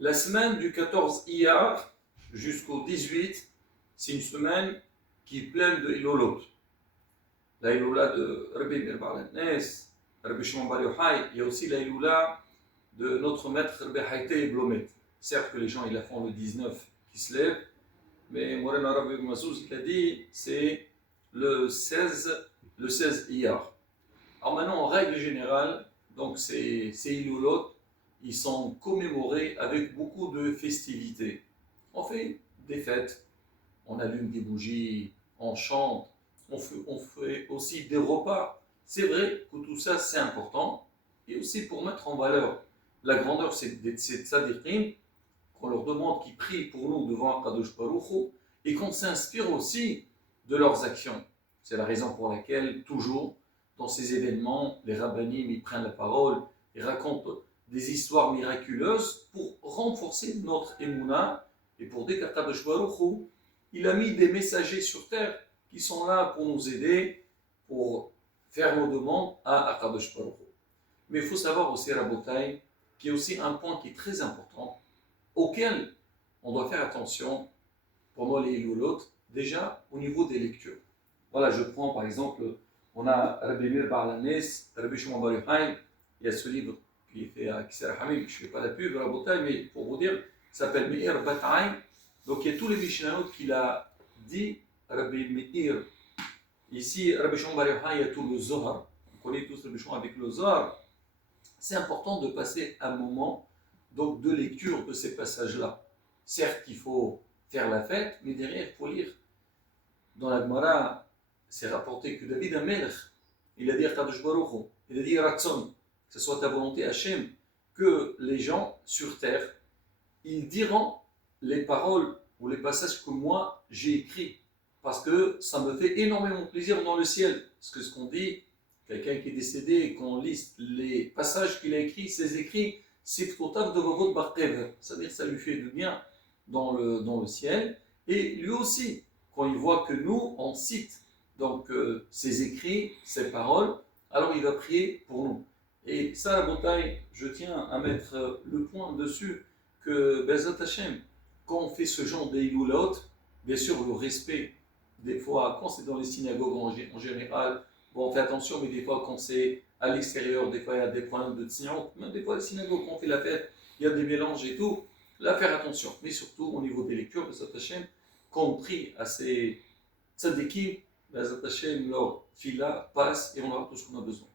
La semaine du 14 Iyar jusqu'au 18, c'est une semaine qui est pleine de Ilolot. La Iloula de Rabbi Meir Baal HaNes, Rabbi Shimon Bar Yochai, il y a aussi la Iloula de notre maître Rabbi Haïté Blomet. Certes que les gens ils la font le 19 qui se lève, mais Morena Rabbi Mazouz il a dit c'est le 16 Iyar. Alors maintenant, en règle générale, donc ces Ilolot, ils sont commémorés avec beaucoup de festivités. On fait des fêtes, on allume des bougies, on chante, on fait aussi des repas. C'est vrai que tout ça c'est important, et aussi pour mettre en valeur la grandeur de ces tzadikim, qu'on leur demande qu'ils prient pour nous devant Kadosh Baruch Hu, et qu'on s'inspire aussi de leurs actions. C'est la raison pour laquelle, toujours, dans ces événements, les rabbinim ils prennent la parole et racontent des histoires miraculeuses pour renforcer notre émouna et pour dire qu'Akadosh Baruch Hu, il a mis des messagers sur terre qui sont là pour nous aider, pour faire nos demandes à Akadosh Baruch Hu. Mais il faut savoir aussi, Rabotai, qu'il y a aussi un point qui est très important, auquel on doit faire attention pendant les Ilolot, déjà au niveau des lectures. Voilà, je prends par exemple, on a Rabbi Meir Baal HaNes, Rabbi Shimon Bar Yochai, il y a ce livre qui est fait à Kisser Hamim, je ne fais pas la pub, Rabotai, mais pour vous dire, ça s'appelle Meir Bat'aim. Donc il y a tous les Mishnayot qu'il a dit, Rabbi Meir. Ici, Rabbi Shimon Bar Yochai, il y a tout le Zohar. On connaît tous Rabbi Shimon avec le Zohar. C'est important de passer un moment donc, de lecture de ces passages-là. Certes, il faut faire la fête, mais derrière, il faut lire. Dans la Gemara, c'est rapporté que David Amelech, il a dit à Kadosh Baruch Hu, il a dit Ratzon, que ce soit ta volonté Hachem, que les gens sur terre, ils diront les paroles ou les passages que moi j'ai écrits, parce que ça me fait énormément plaisir dans le ciel. Parce que ce qu'on dit, quelqu'un qui est décédé et qu'on liste les passages qu'il a écrits, ses écrits, c'est total de votre barkev, c'est-à-dire que ça lui fait du bien dans le ciel, et lui aussi, quand il voit que nous, on cite donc ses écrits, ses paroles, alors il va prier pour nous. Et ça, la bataille, je tiens à mettre le point dessus, que Bezat Hashem, quand on fait ce genre d'Eilulot, bien sûr le respect, des fois, quand c'est dans les synagogues en général, bon, on fait attention, mais des fois, quand c'est à l'extérieur, des fois, il y a des problèmes de tzniut, même des fois, les synagogues, quand on fait la fête, il y a des mélanges et tout, là, faire attention. Mais surtout, au niveau des lectures, Bezat Hashem, quand on prie à ces tzadikim, Bezat Hashem, leur fila passe et on aura tout ce qu'on a besoin.